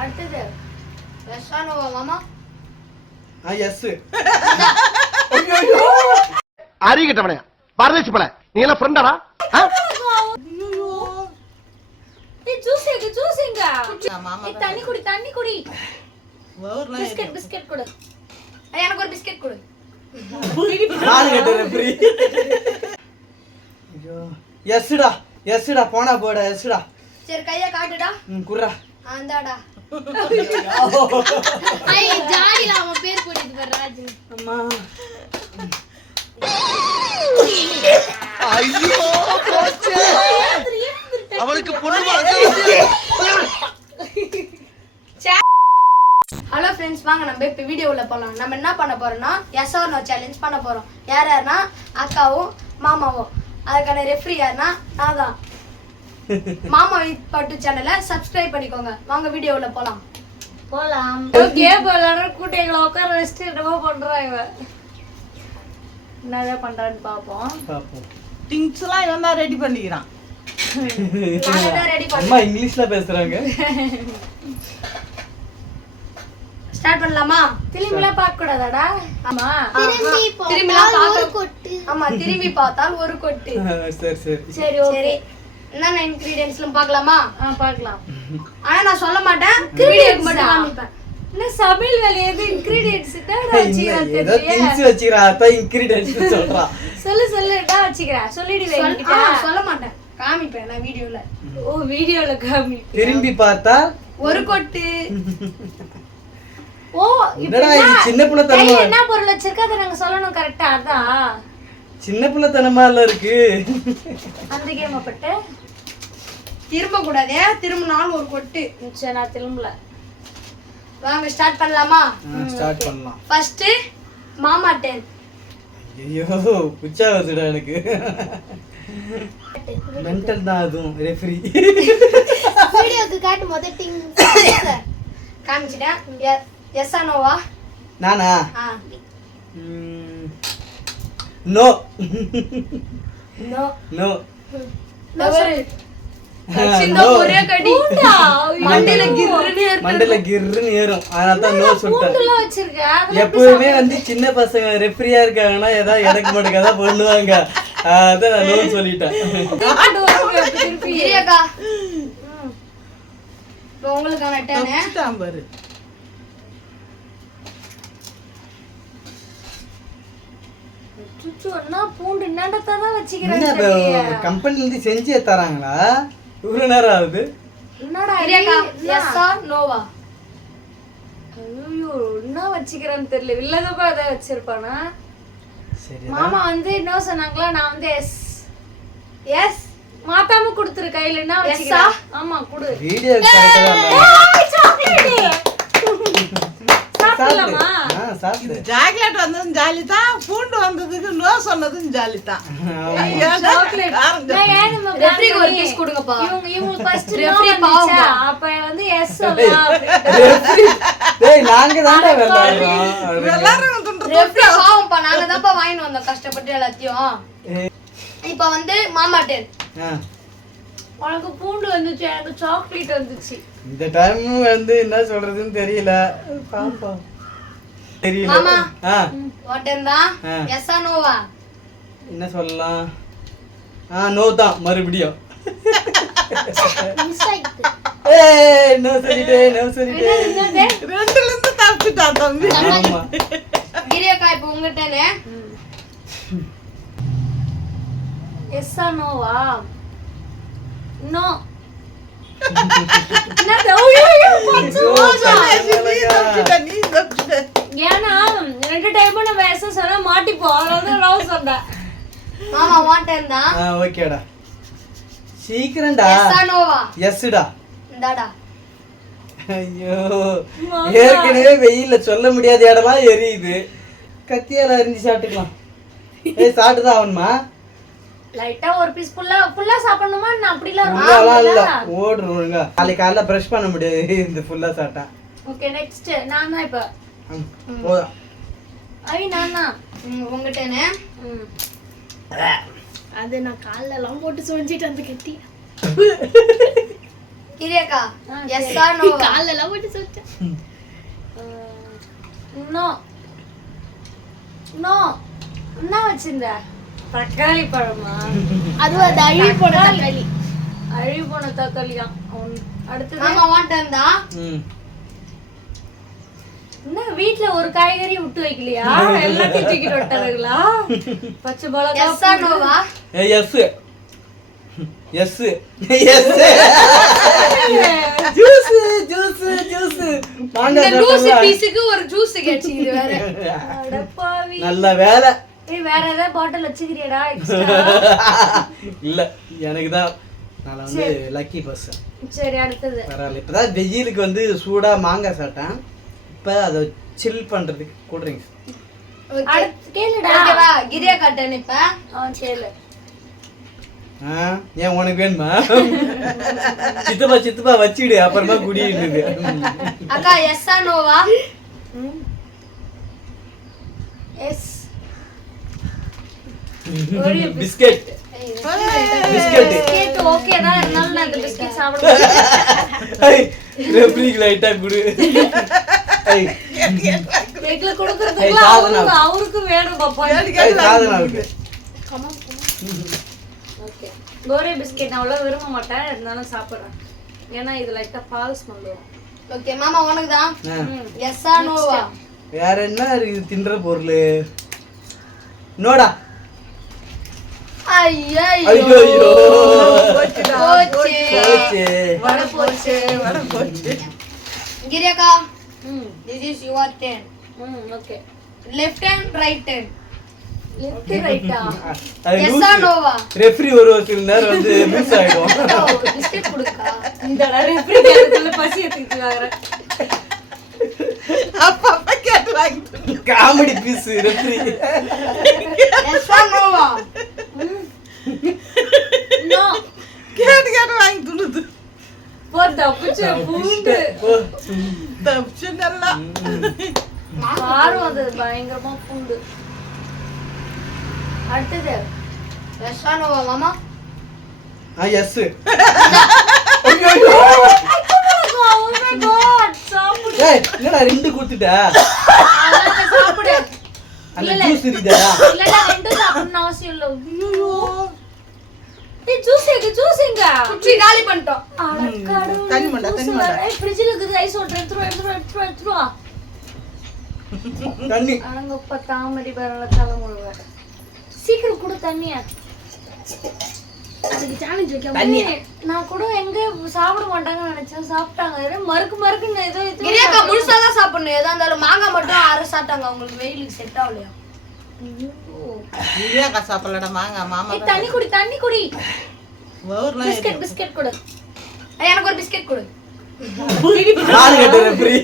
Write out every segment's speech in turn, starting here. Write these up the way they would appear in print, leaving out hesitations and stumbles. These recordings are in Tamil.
அடுத்தது எஸ்ஆனோவா மாமா? எஸ். அறிகிட்டவனே பரதேசி பல நீ எல்லாம் ஃப்ரெண்டாடா? ஜூஸிங்க தண்ணி குடி. பிஸ்கட் கொடு. எனக்கு ஒரு பிஸ்கட் கொடு. எஸ்டா போனா போட எஸ்டா. சரி கைய காட்டுடா. குர்ரா. ஆந்தாடா. ஐ ஜாடில அவன் பேர் போடுது பாரு ராஜு. அம்மா. ஐயோ போச்சே. அவளுக்கு பொண்ணு வாங்க. ஹலோ ஃப்ரெண்ட்ஸ், வாங்க நம்ம இப்போ வீடியோவில் போகலாம். நம்ம என்ன பண்ண போறோம்னா எஸ் ஆர் நோ சேலஞ்ச் பண்ண போறோம். யாருன்னா அக்காவும் மாமாவும். அதுக்கான ரெஃப்ரி யாருன்னா நான் தான். மாமா பட்டு சேனலை சப்ஸ்கிரைப் பண்ணிக்கோங்க. வாங்க வீடியோவில் போகலாம். கேம் விளையாடுற கூட்டைகளை உட்கார வச்சுட்டு என்னமோ பண்றாங்க. என்னதான் பண்றான்னு பார்ப்போம். திங்ஸ் எல்லாம் இவன் தான் ரெடி பண்ணிக்கிறான். அம்மா இங்கிலீஷ்ல பேசுறாங்க. ஸ்டார்ட் பண்ணலாமா? திரும்பிலாம் பார்க்க கூடாதாடா? ஆமா, திரும்பிலாம் பார்க்க. ஆமா, திரும்பி பார்த்தால் ஒரு கொட்டு. சரி சரி. என்னென்ன இன்கிரிடியன்ட்ஸ்லாம் பார்க்கலாமா? பார்க்கலாம். ஆனா நான் சொல்ல மாட்டேன், வீடியோக்கு மட்டும் காமிப்பேன். என்ன சமையல் வேலை எது இன்கிரிடியன்ட்ஸ் என்னடா வச்சிரா தெரியல. ஏதோ திங்ஸ் வச்சிரா அத இன்கிரிடியன்ட்ஸ் சொல்றா. சொல்லுடா வச்சிரா. சொல்லிடுவே என்கிட்ட. சொல்ல மாட்டேன், காமிப்பேன் நான் வீடியோல. ஓ வீடியோல காமி. திரும்பி பார்த்தா ஒரு கொட்டு. ஓ என்னடா இது சின்ன புள்ளத்தனமா? என்ன பொருள் வச்சிருக்க அத நாங்க சொல்லணும் கரெக்ட்டா. அதான் சின்ன புள்ளத்தனமா இல்ல இருக்கு. அந்த கேம் பட்டு திரும்ப கூடாதே. திரும்பினாலும் ஒரு கொட்டு. சரி நான் திரும்பல. வாங்க ஸ்டார்ட் பண்ணலாமா? ஸ்டார்ட் பண்ணலாம். ஃபர்ஸ்ட் மாமா 10. ஐயோ புச்சா வருதுடா எனக்கு. மென்டல் தான் அதுவும் ரெஃப்ரி. வீடியோக்கு காட்டு முதல்ல டிங் காமிச்சிட்டேன். எஸ் ஆ நோவா? நானா? நோ நோ நோ ஒரே கடி மண்டல கிர்ன்னு ஏறும். அதனால தான் நோ சொல்லிட்டேன். எப்பவுமே வந்து சின்ன பசங்க ரெஃப்ரியா இருக்காங்கன்னா ஏதாவது எனக்கு மட்டும் தான் பண்ணுவாங்க. அதான் நான் நோ சொல்லிட்டேன். உங்களுக்கான டர்ன். பாரு பூண்டு என்னடத்தான் வச்சிக்கிறேன். கம்பெனில இருந்து செஞ்சே தராங்களா? இவ்வளவு நேரம் ஆகுது. என்னடா எஸ் ஆர் நோவா? ஐயோ என்ன வச்சிக்கிறேன்னு தெரியல. வில்லகப்பா அதை வச்சிருப்பானா? சரி மாமா வந்து நோ சொன்னாங்களா, நான் வந்து எஸ் எஸ் மாத்தாம கொடுத்துரு கையில. என்ன வச்சிக்கிறா? ஆமா குடு. வீடியோ கரெக்ட்டா இல்ல. சாக்லேட் சாப்பிடலாமா? சாப்பிடு. சாக்லேட் வந்ததும் ஜாலி தான், பூண்டு வந்ததுக்கு நோ சொன்னதும் ஜாலி தான். சாக்லேட் நான் ஏன் ரெஃப்ரிக்கு ஒரு பீஸ் கொடுங்கப்பா. இவங்க ஃபர்ஸ்ட் ரெஃப்ரி பாவம். அப்ப வந்து எஸ் சொல்லலாம். டேய் நாங்க தான்டா வெள்ளாறோம். ரெஃப்ரி பாவம்ப்பா, நாங்க தான்ப்பா வாங்கிட்டு வந்தோம் கஷ்டப்பட்டு எல்லாத்தையும். இப்போ வந்து மாமா 10. உனக்கு பூண்டு வந்துச்சு, எனக்கு சாக்லேட் வந்துச்சு. இந்த டைம் வந்து என்ன சொல்றதுன்னு தெரியல. பாப்பா தெரியல. மாமா வாட்டன்டா எஸ் ஆ நோவா? என்ன சொல்லலாம்? நோ தான் மறுபடியும். மிஸ் ஆயிடுச்சு. ஏய் நோ சொல்லிட்டே. ரெண்டுல இருந்து தப்பிட்டா தம்பி. ஆமா. கிரியக்கா இப்போ உங்கட்டனே எஸ் ஆ நோவா? நோ. ஏன்னா 2 டைம் நம்ம எஸ் சொன்னா மாட்டிப்போம். அதனால நோ சொன்னேன். மாமா வாட்டர் தான். ஓகேடா. சீக்கிரம்டா. எஸ் ஆ நோவா? எஸ்டா. இந்தாடா. ஐயோ ஏற்கனவே வெயில்ல சொல்ல முடியாத இடம்லாம் எரியுது. கத்தியால அரிஞ்சு சாப்பிட்டுக்கலாம். சாப்பிட்டுதான் ஆகணுமா? லைட்டா ஒரு பீஸ் ஃபுல்லா சாப்பிடணுமா? நான் அப்படிலாம் இல்ல ஓடுறோங்க. நாளைக்கு காலைல பிரஷ் பண்ண முடியாது இந்த ஃபுல்லா சாப்பிட்டா. ஓகே நெக்ஸ்ட் நான் தான் இப்ப. போடா. ஐ நானா உங்கட்டனே. அது நான் கால்ல எல்லாம் போட்டு சொஞ்சிட்டு அந்த கட்டி. கிரியக்கா எஸ் ஆர் நோ கால்ல எல்லாம் போட்டு சொல்லிட்டேன். நோ நோ என்ன வச்சிருந்த தக்காளி பழமா அது அது அழுகி போன தக்காளி. அழுகி போன தக்காளியா அடுத்து மாமா வாண்டா என்ன வீட்ல ஒரு காய்கறி விட்டு வைக்கலையா எல்லாத்தையும் தூக்கிட்டு விட்டாருங்களா பச்சை மிளகா எஸ் ஆர் நோவா yes yes yes juice juice juice இந்த ஜூஸ் பீஸ்க்கு ஒரு ஜூஸ் கேட்சிக்குது வேற அடப்பாவி நல்ல வேலை ஏய் வேற ஏதாவது பாட்டில் வச்சுக்கிறியடா இல்ல எனக்கு தான் நான் வந்து லக்கி பர்சன் சரி அடுத்தது பரவாயில்ல இப்பதான் வெயிலுக்கு வந்து சூடா மாங்காய் சாப்பிட்டேன் இப்ப அதை சில் பண்றதுக்கு கூல் ட்ரிங்க்ஸ் அடுத்து கேளுடா ஓகேவா கிரியா காட்டன் இப்ப கேளு ஏன் உனக்கு வேணுமா சித்தப்பா சித்தப்பா வச்சிடு அப்புறமா குடியிட்டு அக்கா எஸ் ஆர் நோவா yes biscuit biscuit biscuit okay தான் இருந்தாலும் நான் அந்த பிஸ்கட் சாப்பிடுவேன் ரெப்ரிக் லைட்டா குடு வீட்ல கொடுக்கிறதுக்கு அவருக்கு வேணும் பாப்பா சாதனாவுக்கு ஓகே கோரே பிஸ்கட் நான் அவ்வளவு விரும்ப மாட்டேன் இருந்தாலும் சாப்பிடுறேன் ஏன்னா இது லைட்டா பால் ஸ்மெல் வரும் ஓகே மாமா உனக்கு தான் எஸ் ஆர் நோவா வேற என்ன இருக்கு தின்ற பொருள் நோடா ஐயோ ஐயோ போச்சு வட போச்சு வட போச்சு. கிரியாக்கா this is your turn. Okay left hand right hand left ரைட்டா yes or no வா ரெஃப்ரி ஒரு சில நேரம் வந்து மிஸ் ஆயிடும் பிஸ்கட் கொடுக்கா இந்தடா ரெஃப்ரிஜரேட்டர்ல பசி ஏத்திட்டு வாங்குறேன் அப்பப்ப கேட்டு வாங்கிட்டு comedy piece referee yes or no வா நோ கேட்டு கேட்டு வாங்கி துணுது. போ தப்புச்சு பூண்டு தப்பிச்சு நல்லா. காரம் அது பயங்கரமா பூண்டு அடுத்தது yes or no வா மாமா எஸ் oh my god சாப்பிடு ஏய் என்னடா ரெண்டு கொடுத்துட்ட சாப்பிடு அந்த ஜூஸ் இருக்குடா இல்ல இல்ல ரெண்டு சாப்பிடணும் அவசியம் இல்ல ஐயோ ஏய் ஜூஸ் எங்க குச்சி காலி பண்ணிட்டோம் தண்ணி மண்டா, தண்ணி மண்டா. ஏய் ஃப்ரிட்ஜ்ல இருக்குது ஐஸ் வாட்டர் எடுத்துரு தண்ணி அங்க இப்ப காமெடி பரல தலை முழுவ சீக்கிரம் குடு தண்ணிய அதுக்கு சேலஞ்ச் வைக்க நான் கூட எங்க சாப்பிட மாட்டாங்கன்னு நினைச்சேன் சாப்பிட்டாங்க மறுக்குன்னு ஏதோ கிரியாக்கா முழுசா தான் சாப்பிடணும் எதா இருந்தாலும் மாங்காய் மட்டும் அரை சாப்பிட்டாங்க அவங்களுக்கு வெயிலுக்கு செட் ஆகலையா கிரியாக்கா சாப்பிடலடா மாங்க மாமா ஏய் தண்ணி குடி ஊர்ல பிஸ்கட் கொடு எனக்கு ஒரு பிஸ்கட் கொடு யாரு கேட்ட ரெஃப்ரி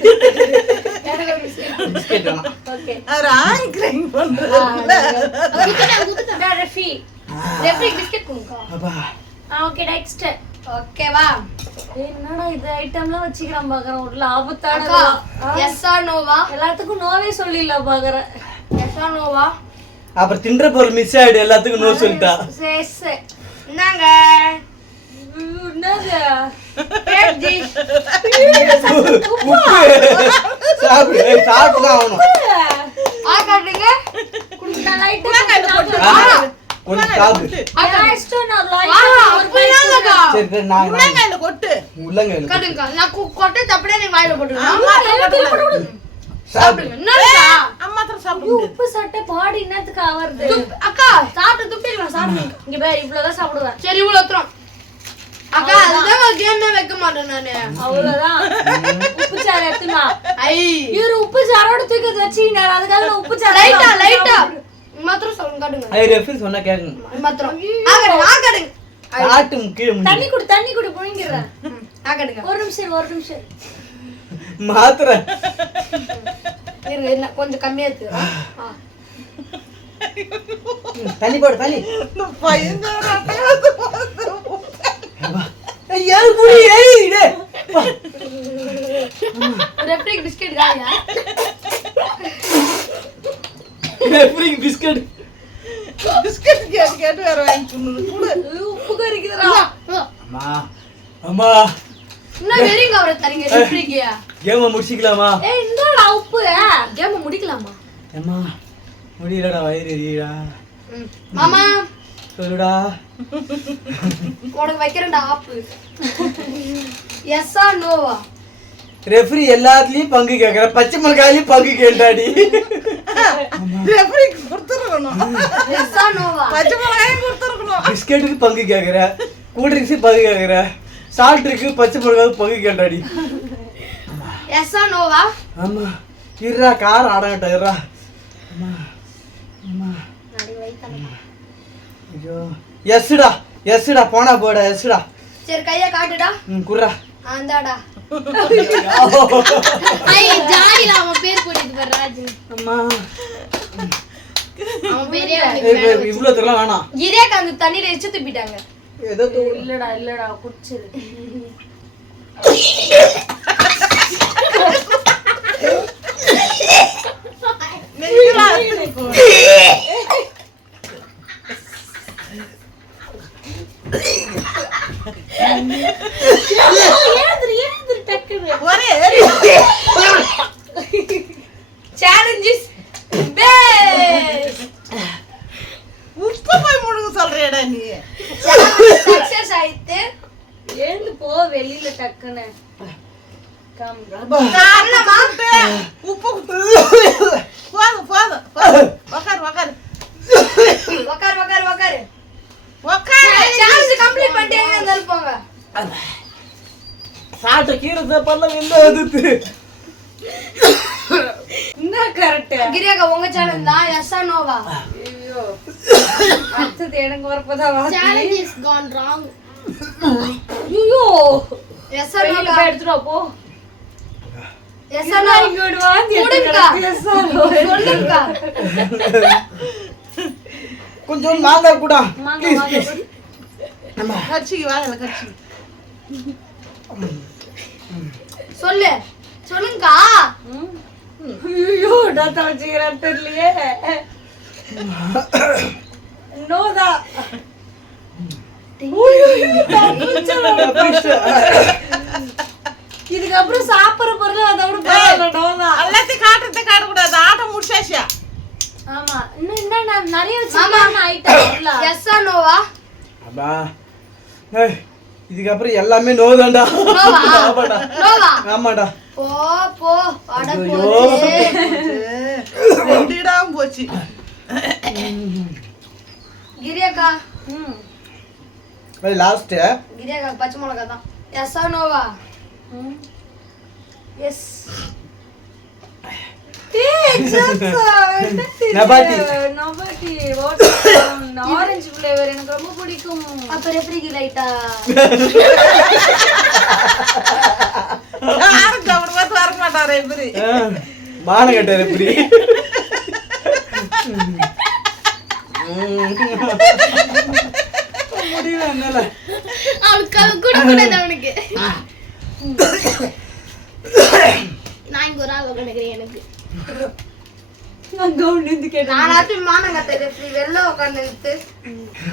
எனக்கு ஒரு பிஸ்கட் பிஸ்கட் வேணாம் ஓகே ராய் கிரைங் பண்றதுல குடுடா ரெஃபி பிஸ்கட் கொடுக்கா அப்பா ஓகே நெக்ஸ்ட் ஓகேவா என்னடா இது ஐட்டம்லாம் வச்சிக்கலாம் பாக்குறேன் உள்ள ஆபத்தான அக்கா எஸ் ஆர் நோவா எல்லாத்துக்கும் நோவே சொல்லிடல பாக்குறேன் எஸ் ஆர் நோவா அப்புறம் தின்ற பொருள் மிஸ் ஆயிடு எல்லாத்துக்கும் நோ சொல்லிட்டா சேஸ் என்னங்க என்னது பேட் டிஷ் உப்பு சாப்பிடு சாப்பிட்டு தான் ஆகணும் ஆகாடுங்க குடுடா லைட் கொஞ்சம் சாப்பிடு சரி சரி நான் உள்ளங்கையில கொட்டு. உள்ளங்கையில கடுங்க நான் கொட்டை தப்படே நீ வாயில போட்டுறேன் சாப்பிடுங்க என்னடா அம்மா தர சாப்பிட முடியாது. உப்பு சட்டை பாடி என்னத்துக்கு ஆவறது அக்கா சாப்பிட்டு துப்பிடலாம் சாப்பிடுங்க இங்க பாரு இவ்வளவுதான் சாப்பிடுவேன் சரி இவ்வளவு ஒத்துறோம் அக்கா அதுதான் கேமே வைக்க மாட்டேன் நானு அவ்வளவுதான் உப்பு சாறு எடுத்துமா ஐ இவரு உப்பு சாரோட தூக்கி வச்சுக்கினாரு அதுக்காக நான் உப்பு சாறு லைட்டா மாத்திரம் சொல்லுங்க காட்டுங்க ஐ ரெஃப்ரி சொன்னா கேட்கணும் மாத்திரம் ஆகாடுங்க காட்டு கீழே முடிஞ்சு தண்ணி குடி புழிங்கிறேன் ஆகாடுங்க ஒரு நிமிஷம் மாத்திர இருங்க என்ன கொஞ்சம் கம்மியா இருக்கு தண்ணி போடு தண்ணி இந்த பையன் ஏய் புடி ஏய் டே ரெப்ரிக் பிஸ்கட் காயா ரெஃப்ரி பிஸ்கட் பிஸ்கட் கேட்டு கேட்டு வேற வாங்கி துணுது. குடு. உப்பு கறிக்குதுடா அம்மா அம்மா இன்னும் வெறும் கவரை தரீங்க ரெஃப்ரிக்கு. கேம முடிச்சிக்கலாமா? ஏய் இந்தடா உப்பு. கேம் முடிக்கலாமா? அம்மா முடியலடா, வயிறு எரியுடா. மாமா சொல்லுடா. உனக்கு வைக்கிறேன்டா ஆப்பு. எஸ்ஸா நோவா? ரெஃப்ரி எல்லாத்துலயும் பங்கு கேக்குற, பச்சை மிளகாயிலயும் பங்கு கேட்டாடி. ரெஃப்ரிக்கு கொடுத்துருக்கணும். எஸ்ஸா நோவா? பச்சை மிளகாயும் கொடுத்துருக்கணும். பிஸ்கெட்டுக்கு பங்கு கேக்குற, கூல் ட்ரிங்க்ஸுக்கு பங்கு கேக்குற, சால்ட்டுக்கு பச்சை மிளகாவுக்கு பங்கு கேட்டாடி. எஸ்ஸா நோவா? ஆமா இருடா, கார் ஆடகட்ட இருடா. அம்மா அம்மா ஐயோ எஸ்டா எஸ்டா, போனா போடா எஸ்டா. சரி கைய காட்டுடா. குர்ரா. அந்தாடா. ஐ ஜாலில அவன் பேர் போடிட்டு வர ராஜு. அம்மா அவன் பேரே இவ்ளோ தரலாம் வேணாம். கிரேக் அந்த தண்ணில எச்சு துப்பிட்டாங்க. ஏதோ இல்லடா குடிச்சிரு. Challenges best. உப்பு போய் முழுங்க சொல்றியடா நீ. சக்சஸ் ஆயிட்டு ஏந்து போ வெளியில டக்குன்னு. கம் காரணமா உப்பு போதும். உக்கார் சேலஞ்ச் கம்ப்ளீட் பண்ணிட்டேங்க இருந்தாலும் போங்க. சாட்ட கீரை சாப்பாடுல வெந்த வந்துது. என்ன கரெக்ட் கிரியாக்கா உங்க சேனல் தான் எஸ்ஸா நோவா? ஐயோ அடுத்து எனக்கு வரப்போதா வா. Challenge is Khan wrong. ஐயோ எஸ்ஸா நோவா எடுத்துட்டு போ. எஸ்ஸா நோவா இங்கோடு வாந்தி எடுத்துக்கடா. எஸ்ஸா நோவா சொல்லுங்க. கொஞ்சம் மாங்காய் கூட மாங்காய் அம்மா கட்சிக்கு வாங்கல கட்சி. சொல்லுங்கக்கா. ஐயோ டாட்டா வச்சிக்கிறேன் தெரியலையே. நோதா. இதுக்கப்புறம் சாப்பிடுற பொருள் அதை விட பரவாயில்ல. நோதா எல்லாத்தையும் காட்டக்கூடாது. ஆட்டம் முடிச்சாச்சா? ஆமா இன்னும் நான் நிறைய வச்சிருக்கேன் ஐட்டம். எஸ்ஸா நோவா? அம்மா இதுக்கப்புறம் எல்லாமே நோதாண்டா. ஆமாடா நோவா? ஆமாடா. போ அட ஐயோ. போச்சு. ரெண்டுடாம் போச்சு. கிரியாக்கா லாஸ்ட் கிரியாக்கா பச்சை மிளகாய் தான். எஸ்ஸா நோவா? எஸ். நபாட்டி ஆரஞ்சு ஃப்ளேவர் எனக்கு ரொம்ப பிடிக்கும். அப்ப ரெஃப்ரிக்கு லைட்டா யாரும் சாப்பிட வர மாட்டாரு எப்படி மான கட்டாரு எப்படி முடியல என்னால. அவனுக்கு கூட கூடாது அவனுக்கு. நான் இங்க ஒரு ஆள் உட்காந்துக்கிறேன். எனக்கு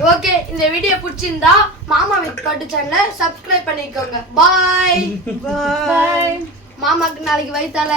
ஓகே இந்த வீடியோ பிடிச்சிருந்தா மாமா வித் பட்டு சேனலை சப்ஸ்கிரைப் பண்ணிக்கோங்க. பாய். மாமாக்கு நாளைக்கு வயித்தால